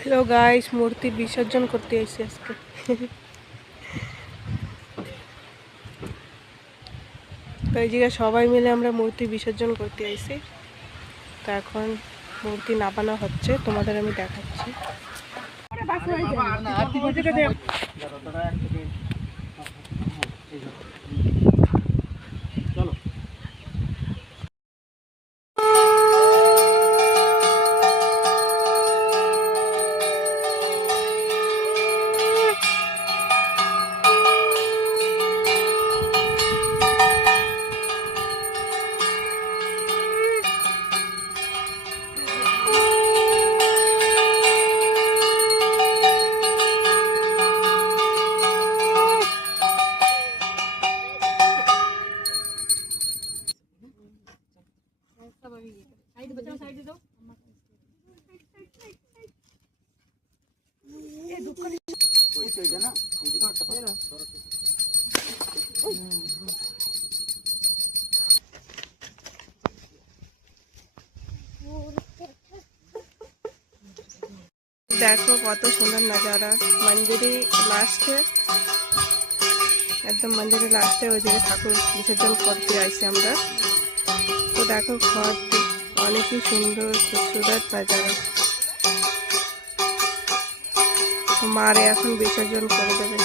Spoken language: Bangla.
हेलो गाइस, मूर्ति विसर्जन करते आइছি আজকে। তো এই জায়গায় সবাই মিলে আমরা মূর্তি বিসর্জন করতে আইছি। তো এখন মূর্তি নামানো হচ্ছে, তোমাদের আমি দেখাচ্ছি। देखो कत सुंदर नज़ारा मंदिर लास्टे एकदम मंदिर लास्टे ओई ठाकुर विसर्जन करते आइছি আমরা। तो देखो घरटी अनेक ही सुंदर खूबसूरत नज़ारा। मारे এখন বিসর্জন করে দেবে।